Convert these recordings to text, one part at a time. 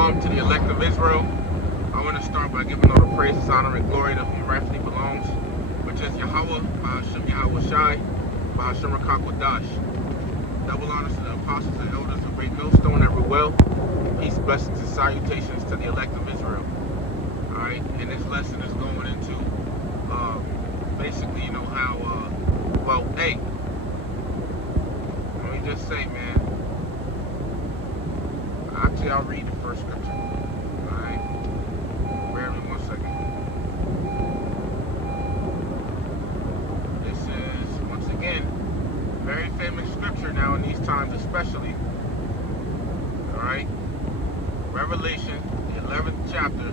Shalom to the elect of Israel. I want to start by giving all the praises, honor, and glory to whom rightfully belongs, which is Yahweh, Ba'ashem Yahweh Shai, Ba'ashem Rakakwadash. Double honors to the apostles and elders of Great Millstone, every well. Peace, blessings, and salutations to the elect of Israel. Alright, and this lesson is going into basically, how, hey, let me just say, man. Actually, I'll read the first scripture. Alright? Bear with me 1 second. This is, once again, very famous scripture now in these times especially. Alright? Revelation, the 11th chapter,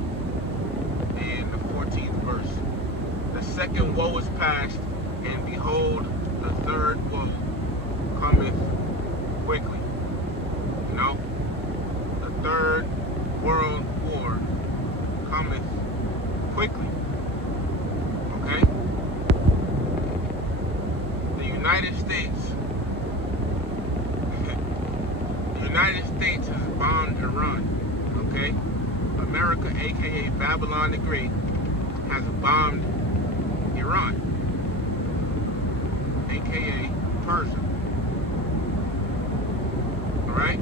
and the 14th verse. The second woe is past, and behold, the third woe cometh quickly. The third world war cometh quickly. Okay? The United States has bombed Iran. Okay? America, aka Babylon the Great, has bombed Iran, aka Persia. Alright?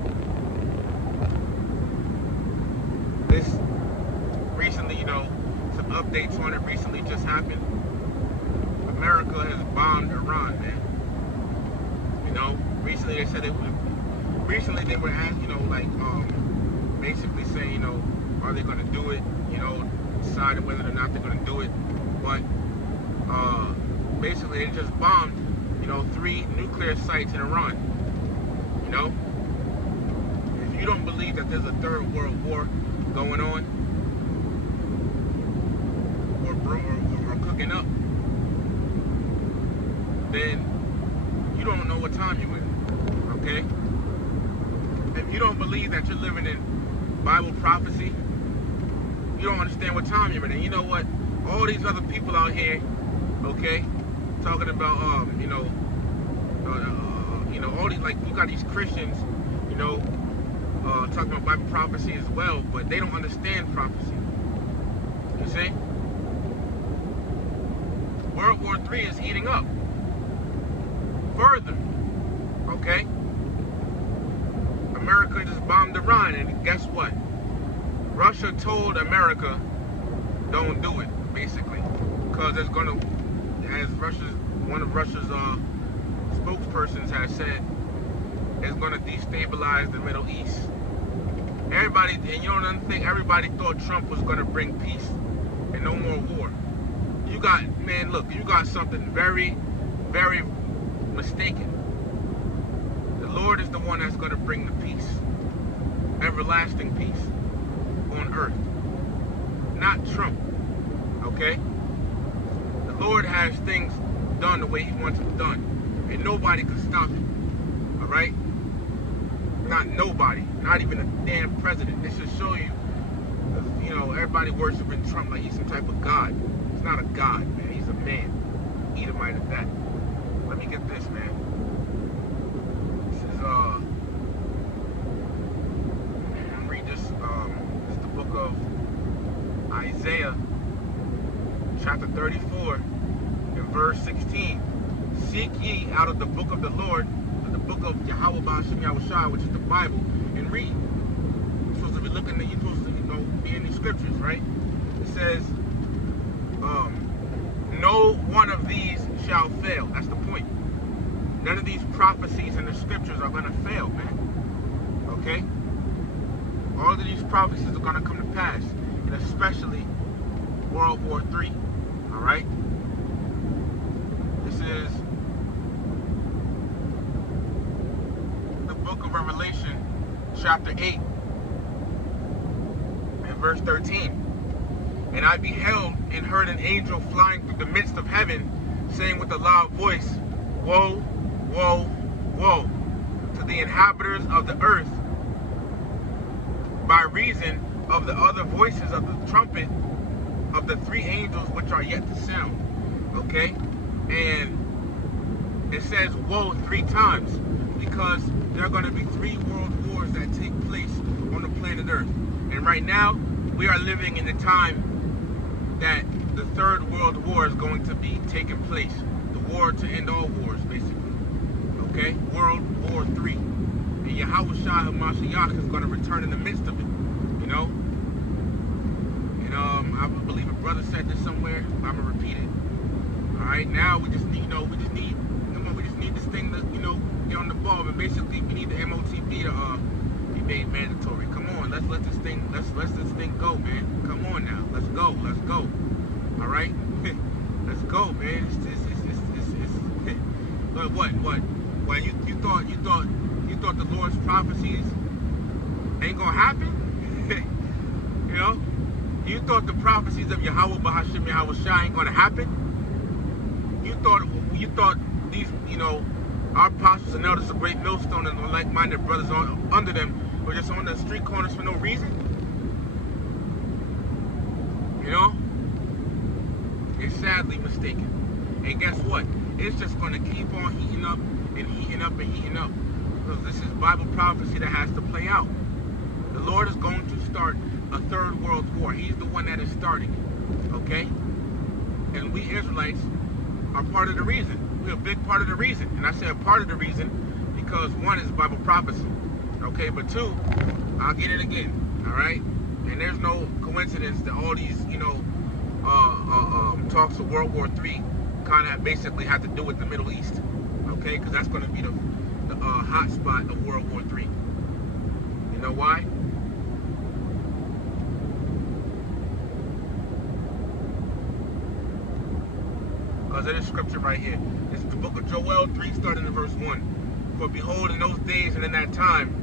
This recently, some updates on it recently just happened. America has bombed Iran, man. Recently they said they were asking, basically saying, are they going to do it? Deciding whether or not they're going to do it. But basically they just bombed, 3 nuclear sites in Iran. If you don't believe that there's a third world war going on or cooking up, then you don't know what time you're in. Okay? If you don't believe that you're living in Bible prophecy, you don't understand what time you're in. And you know what? All these other people out here, okay, talking about, all these, you got these Christians, talking about Bible prophecy as well, but they don't understand prophecy. You see? World War III is heating up further. Okay? America just bombed Iran, and guess what? Russia told America, don't do it, basically, because it's gonna, as one of Russia's spokespersons has said, it's gonna destabilize the Middle East. Everybody, and you don't think everybody thought Trump was gonna bring peace and no more war. You got something very, very mistaken. The Lord is the one that's gonna bring the peace, everlasting peace on earth, not Trump. Okay? The Lord has things done the way He wants it done, and nobody can stop it. All right? Not nobody, not even a damn president. This should show you, everybody worshiping Trump like he's some type of God. He's not a God, man. He's a man. Edomite at that. Let me get this, man. This is I'm read this. This is the book of Isaiah, chapter 34, and verse 16. Seek ye out of the book of the Lord, the book of Yahweh Ba'ashem Yahweh Shai, which is the Bible, and read. You're supposed to be looking at, you're supposed to be in these scriptures, right? It says, no one of these shall fail. That's the point. None of these prophecies in the scriptures are going to fail, man. Okay? All of these prophecies are going to come to pass, and especially World War III. All right? This is the book of Revelation, chapter 8, and verse 13. And I beheld and heard an angel flying through the midst of heaven, saying with a loud voice, Woe, woe, woe, to the inhabitants of the earth, by reason of the other voices of the trumpet of the 3 angels which are yet to sound. Okay? And it says woe 3 times, because there are going to be 3 world wars that take place on the planet Earth. And right now, we are living in the time that the Third World War is going to be taking place. The war to end all wars, basically. Okay? World War III. And Yahweh Shah HaMashiach is going to return in the midst of it. You know? And I believe a brother said this somewhere. I'm going to repeat it. Alright? Now we just need, we just need this thing to, get on the ball. But basically, we need the MOTB to be made mandatory. Come on, let's let this thing go, man. Come on now, let's go. All right, let's go, man. What? You thought the Lord's prophecies ain't gonna happen? You thought the prophecies of Yahweh Bahashim Yahweh Shah ain't gonna happen? You thought these, our apostles and elders, a great millstone, and the like-minded brothers under them were just on the street corners for no reason? You're sadly mistaken. And guess what? It's just going to keep on heating up and heating up and heating up. Because this is Bible prophecy that has to play out. The Lord is going to start a third world war. He's the one that is starting it. Okay? And we Israelites are part of the reason. We're a big part of the reason. And I say a part of the reason because one is Bible prophecy. Okay, but two, I'll get it again. Alright? And there's no coincidence that all these, talks of World War III kind of basically have to do with the Middle East. Okay? Because that's going to be the hot spot of World War III. You know why? Because of this scripture right here. This is the book of Joel 3, starting in verse 1. For behold, in those days and in that time,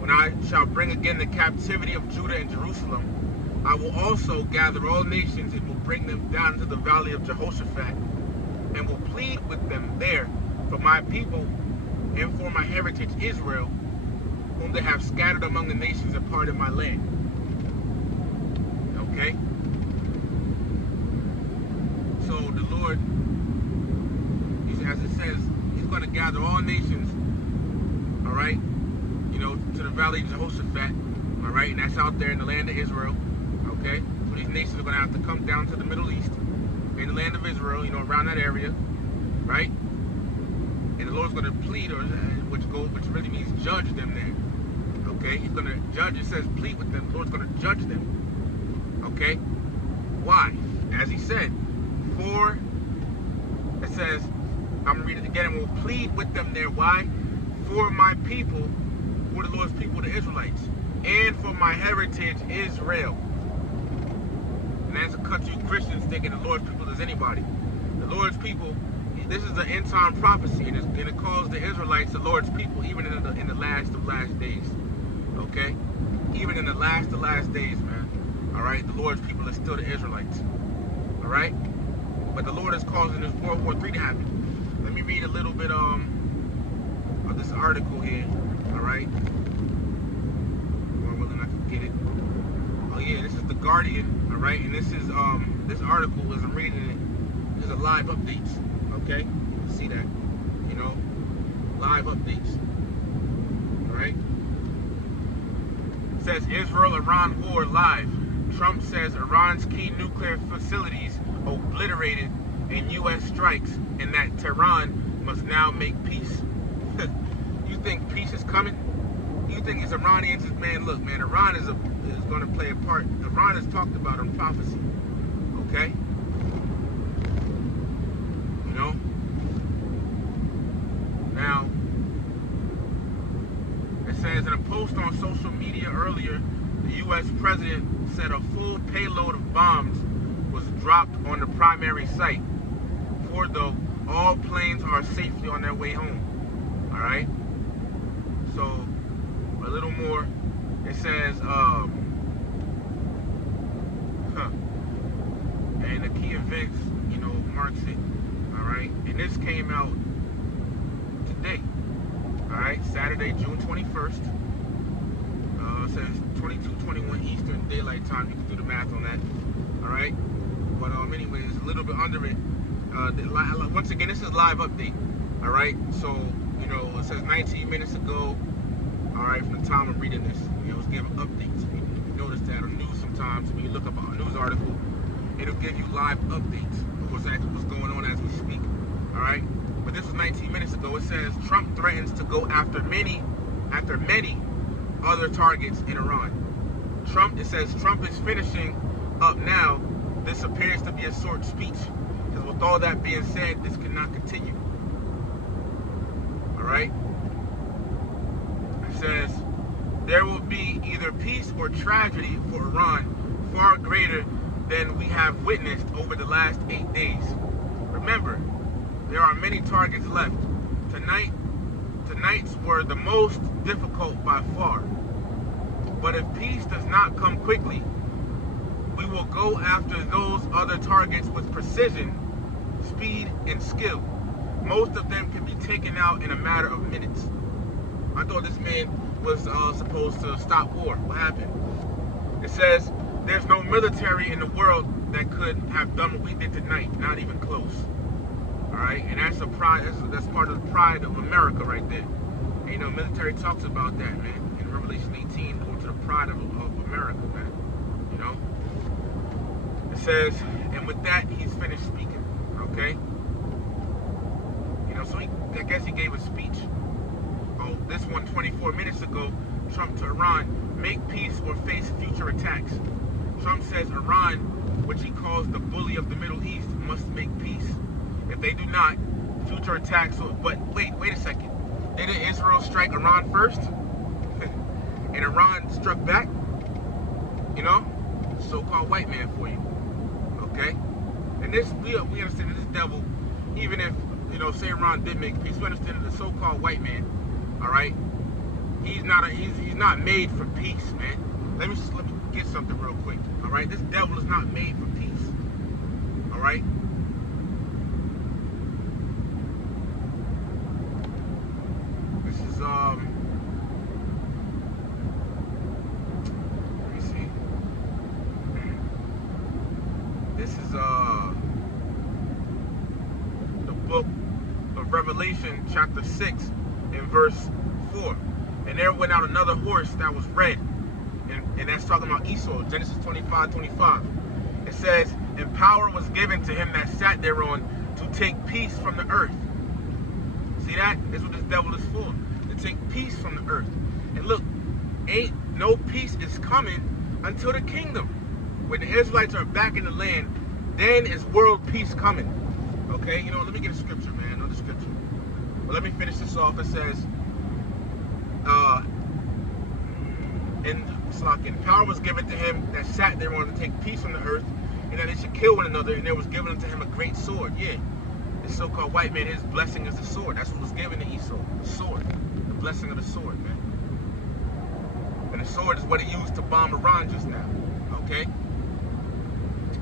when I shall bring again the captivity of Judah and Jerusalem, I will also gather all nations and will bring them down into the valley of Jehoshaphat, and will plead with them there for my people and for my heritage Israel, whom they have scattered among the nations and part of my land. Okay? So the Lord, as it says, he's going to gather all nations, all right, to the valley of Jehoshaphat, all right, and that's out there in the land of Israel, okay? So these nations are going to have to come down to the Middle East, in the land of Israel, around that area, right? And the Lord's going to plead, which really means judge them there, okay? He's going to judge. It says plead with them. The Lord's going to judge them, okay? Why? As he said, for, it says, I'm going to read it again, and we'll plead with them there. Why? For my people, for the Lord's people, the Israelites, and for my heritage, Israel. And that's to cut you Christians thinking the Lord's people is anybody. The Lord's people, this is an end-time prophecy, and it calls the Israelites the Lord's people, even in the last of last days. Okay? Even in the last of last days, man. All right? The Lord's people are still the Israelites. All right? But the Lord is causing this World War III to happen. Let me read a little bit of this article here. All right? More willing I can get it. Oh yeah, this is The Guardian. All right? And this is this article, as I'm reading it, is a live updates. Okay? You can see that. Live updates. All right? It says Israel-Iran war live. Trump says Iran's key nuclear facilities obliterated in U.S. strikes, and that Tehran must now make peace. You think peace is coming? You think it's Iranians? Man, look, man, Iran is going to play a part. Iran is talked about in prophecy. Okay? Now, it says in a post on social media earlier, the U.S. president said a full payload of bombs was dropped on the primary site. For though all planes are safely on their way home. All right. So a little more. It says, and the key events, marks it. All right. And this came out today. All right, Saturday, June 21st. It says 22:21 Eastern Daylight Time. You can do the math on that. All right. But anyways, a little bit under it. Once again, this is live update. All right. So it says 19 minutes ago. All right, from the time I'm reading this, let's give updates. notice that on news sometimes when you look up a news article, it'll give you live updates of what's going on as we speak. All right, but this was 19 minutes ago. It says Trump threatens to go after many other targets in Iran. It says Trump is finishing up now. This appears to be a short speech, because with all that being said, this cannot continue. All right. It says there will be either peace or tragedy for Iran, far greater than we have witnessed over the last 8 days. Remember, there are many targets left. Tonight's were the most difficult by far. But if peace does not come quickly, we will go after those other targets with precision, speed, and skill. Most of them can be taken out in a matter of minutes. I thought this man was supposed to stop war. What happened? It says there's no military in the world that could have done what we did tonight. Not even close. All right, and that's a pride. That's part of the pride of America right there. And, you know, military talks about that, man. In Revelation 18, go to the pride of America, man. You know. It says, and with that, he's finished speaking. Okay. You know, so I guess he gave a speech. Oh, this one 24 minutes ago, Trump to Iran, make peace or face future attacks. Trump says Iran, which he calls the bully of the Middle East, must make peace. If they do not, future attacks. But wait a second. Didn't Israel strike Iran first? And Iran struck back? You know? So-called white man for you. Okay? And this, we understand that this devil, even if, you know, say Iran did make peace, we understand that the so-called white man, all right, he's not made for peace, man. Let me get something real quick. All right? This devil is not made for peace. All right? Let me see. This is the book of Revelation, chapter 6, and verse 4. And there went out another horse that was red, and that's talking about Esau, Genesis 25:25. It says, and power was given to him that sat thereon to take peace from the earth. See that? That's what this devil is for. Take peace from the earth. And look, ain't no peace is coming until the kingdom. When the Israelites are back in the land, then is world peace coming. Okay, you know, let me get a scripture, man. Another scripture. But let me finish this off. It says, and power was given to him that sat there on to take peace from the earth, and that they should kill one another, and there was given unto him a great sword. Yeah, this so-called white man, his blessing is the sword. That's what was given to Esau, the sword. Blessing of the sword, man. And the sword is what he used to bomb Iran just now. Okay?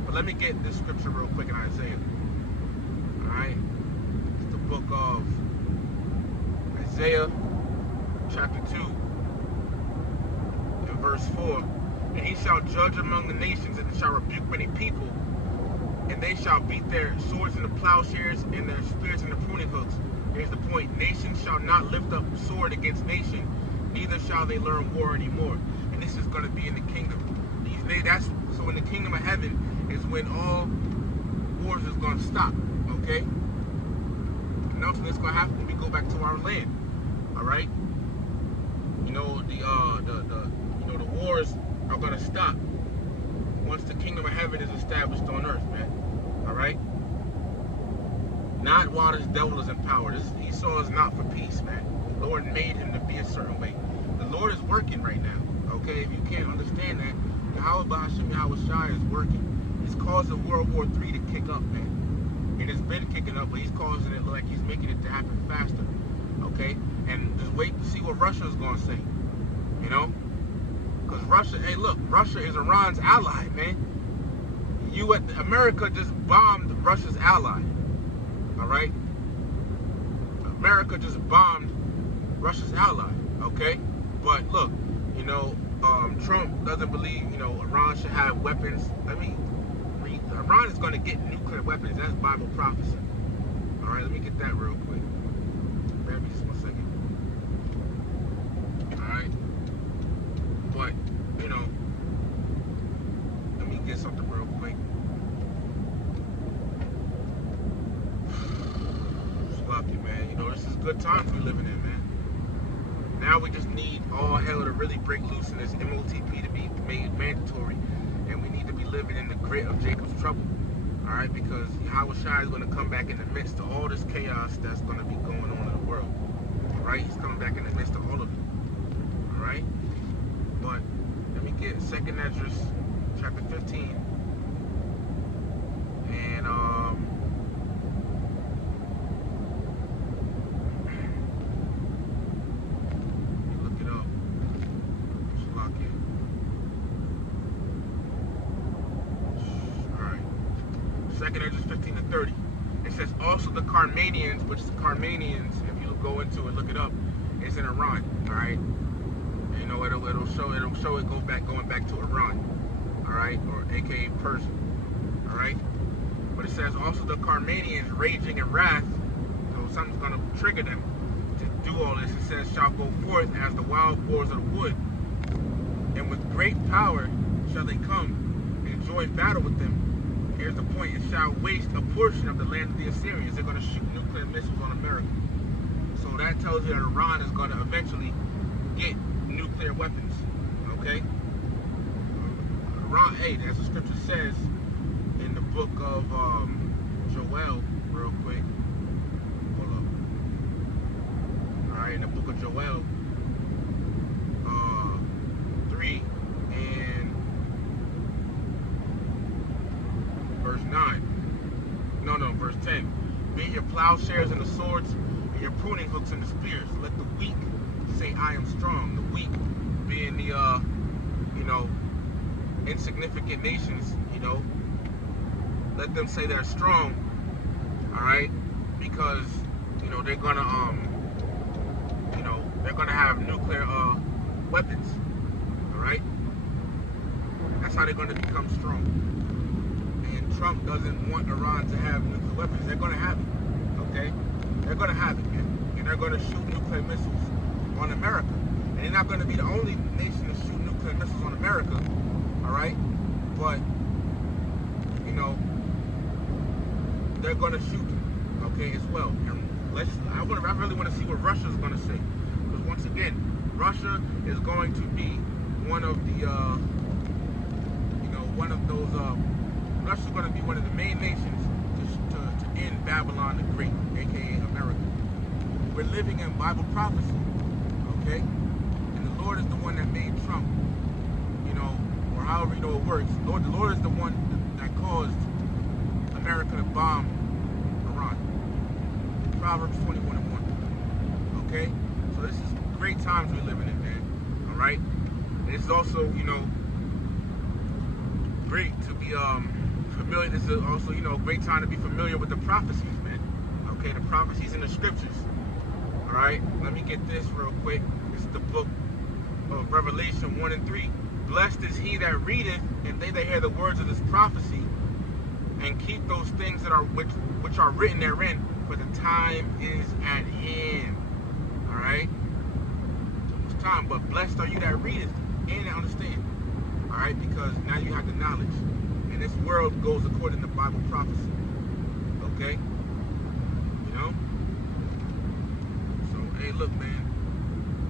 But let me get this scripture real quick in Isaiah. Alright? It's the book of Isaiah, chapter 2, and verse 4. And he shall judge among the nations, and shall rebuke many people, and they shall beat their swords into plowshares, and their spears into pruning hooks. Here's the point. Nation shall not lift up sword against nation, neither shall they learn war anymore. And this is going to be in the kingdom. So in the kingdom of heaven is when all wars is going to stop. Okay? And that's what's going to happen when we go back to our land. All right? You know, the wars are going to stop once the kingdom of heaven is established on earth, man. All right? Not while this devil is in power. Esau is not for peace, man. The Lord made him to be a certain way. The Lord is working right now. Okay, if you can't understand that, Yahweh Shai is working. He's causing World War III to kick up, man. And it's been kicking up, but he's causing it like he's making it to happen faster. Okay? And just wait to see what Russia is going to say. You know? Because Russia, hey look, Russia is Iran's ally, man. America just bombed Russia's ally. Alright? America just bombed Russia's ally, okay? But look, you know, Trump doesn't believe, you know, Iran should have weapons. Let me read. Iran is going to get nuclear weapons. That's Bible prophecy. Alright, let me get that real quick. Bear me just 1 second. Alright? But, you know, good times we're living in, man. Now we just need all hell to really break loose and this MOTP to be made mandatory. And we need to be living in the grit of Jacob's trouble. Alright, because Yahweh Shai is going to come back in the midst of all this chaos that's going to be going on in the world. Alright, he's coming back in the midst of all of it. Alright? But let me get 2nd Esdras chapter 15. And look it up. Slovakia. Alright. 2nd Esdras 15 to 30. It says also the Carmanians, which the Carmanians, if you go into it, look it up, it's in Iran. Alright. You know, it'll show it going back to Iran. Alright, or aka Persia. Alright? But it says also the Carmanians raging in wrath, so something's gonna trigger them to do all this. It says, shall go forth as the wild boars of the wood, and with great power shall they come and join battle with them. Here's the point, it shall waste a portion of the land of the Assyrians. They're gonna shoot nuclear missiles on America. So that tells you that Iran is gonna eventually get nuclear weapons. Okay? Iran, hey, as the scripture says in the book of Joel, real quick. Hold up. Alright, in the book of Joel 3 and verse 9. No, verse 10. Be your plowshares and the swords, and your pruning hooks and the spears. Let the weak say, I am strong. The weak being the, insignificant nations, let them say they're strong, all right, because, they're gonna, they're gonna have nuclear, weapons, all right? That's how they're gonna become strong. And Trump doesn't want Iran to have nuclear weapons. They're gonna have it, okay? They're gonna have it, man. And they're gonna shoot nuclear missiles on America. And they're not gonna be the only nation to shoot nuclear missiles on America, all right? But, they're gonna shoot, okay, as well. And I really want to see what Russia's gonna say, because once again, Russia is going to be one of the, Russia's gonna be one of the main nations to end Babylon the Great, aka America. We're living in Bible prophecy, okay? And the Lord is the one that made Trump, or however it works. The Lord is the one that caused America to bomb Iran. Proverbs 21:1. Okay? So this is great times we're living in, man. Alright? And this is also, great to be familiar. This is also, a great time to be familiar with the prophecies, man. Okay, the prophecies in the scriptures. Alright? Let me get this real quick. This is the book of Revelation 1 and 3. Blessed is he that readeth, and they that hear the words of this prophecy, and keep those things that are which are written therein, for the time is at hand. Alright? It's time, but blessed are you that readeth and that understand. Alright? Because now you have the knowledge. And this world goes according to Bible prophecy. Okay? So, hey, look, man.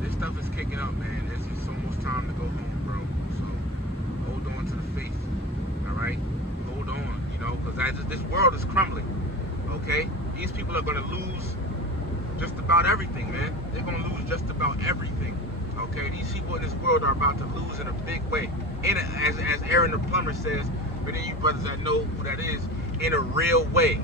This stuff is kicking up, man. It's just almost time to go home, bro. So, hold on to the faith. Alright? Hold on, because this world is crumbling. Okay? These people are going to lose just about everything, man. They're going to lose just about everything. Okay? These people in this world are about to lose in a big way. And as Aaron the plumber says, many of you brothers that know who that is, in a real way.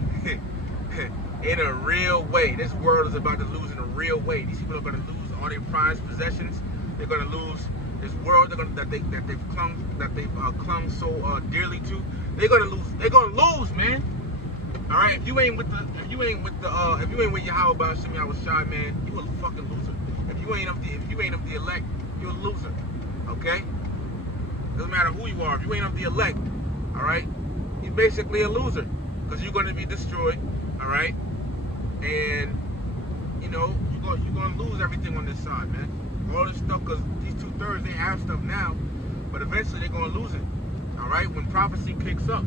In a real way. This world is about to lose in a real way. These people are going to lose all their prized possessions. They're going to lose this world that they've clung so dearly to. They're going to lose. They're going to lose, man. All right. If you ain't with Yahweh Bashim Yahweh Shai, man, you a fucking loser. If you ain't of the elect, you're a loser. Okay. Doesn't matter who you are. If you ain't of the elect, all right, you're basically a loser, because you're going to be destroyed. All right. And you're going to lose everything on this side, man. All this stuff, because these 2/3, they have stuff now, but eventually they're going to lose it. All right, when prophecy kicks up.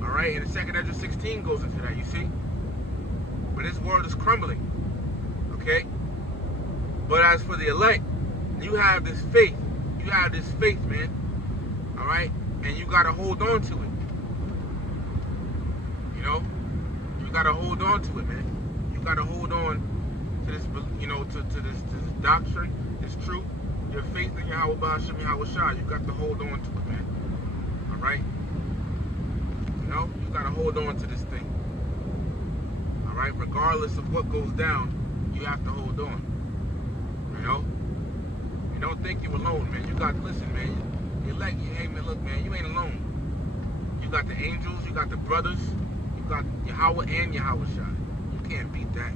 All right, and the 2nd Esdras 16 goes into that, you see. But this world is crumbling. Okay? But as for the elect, you have this faith. You have this faith, man. Alright? And you gotta hold on to it. You know? You gotta hold on to it, man. You gotta hold on to this, to this doctrine, this truth, your faith in Yahweh Ba'ashem Yahweh Shai. You got to hold on to it, man. Alright? You know? You gotta hold on to this thing. Alright? Regardless of what goes down, you have to hold on. You know? You don't think you're alone, man. You got to listen, man. You're like, hey, man, look, man, you ain't alone. You got the angels, you got the brothers, you got Yahweh and Yahweh Shai. You can't beat that.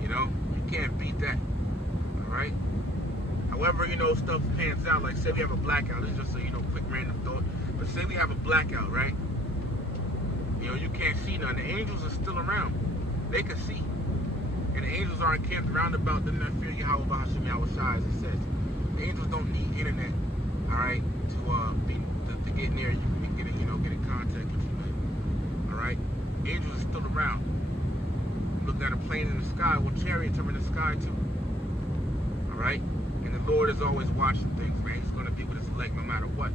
You know? You can't beat that. Alright? However, stuff pans out. Like, say we have a blackout. This is just a, quick random thought. But say we have a blackout, right? You can't see none. The angels are still around. They can see. And the angels are encamped round about them that fear Yahweh Ba'ashem Yahweh Shai, as it says. The angels don't need internet, alright, to get near you and get in contact with you, man. Alright? Angels are still around. Look at a plane in the sky, well, chariots are in the sky too. Alright? And the Lord is always watching things, man. He's going to be with his elect no matter what.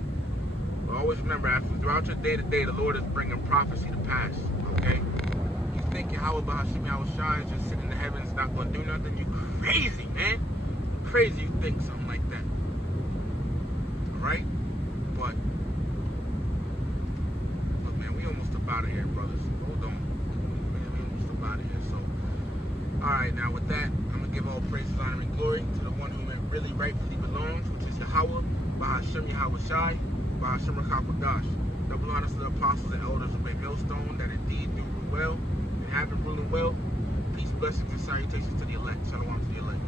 But always remember, throughout your day-to-day, the Lord is bringing prophecy to pass. Okay? You think Yahweh Ba'ashem Yahweh Shai is just sitting in the heavens not going to do nothing? You crazy, man. Crazy you think something like that. Alright? But, look, man, we almost up out of here, brothers. Hold on. Man, we almost up out of here. So, alright, now with that, I'm going to give all praises, honor, and glory to the one whom it really rightfully belongs, which is Yahweh Ba'ashem Yahweh Shai, Ba'ashem Rakakodash. Double honors to the apostles and elders of Great Millstone that indeed do rule well and have been ruling well. Peace, blessings, and salutations to the elect. Shalom to the elect.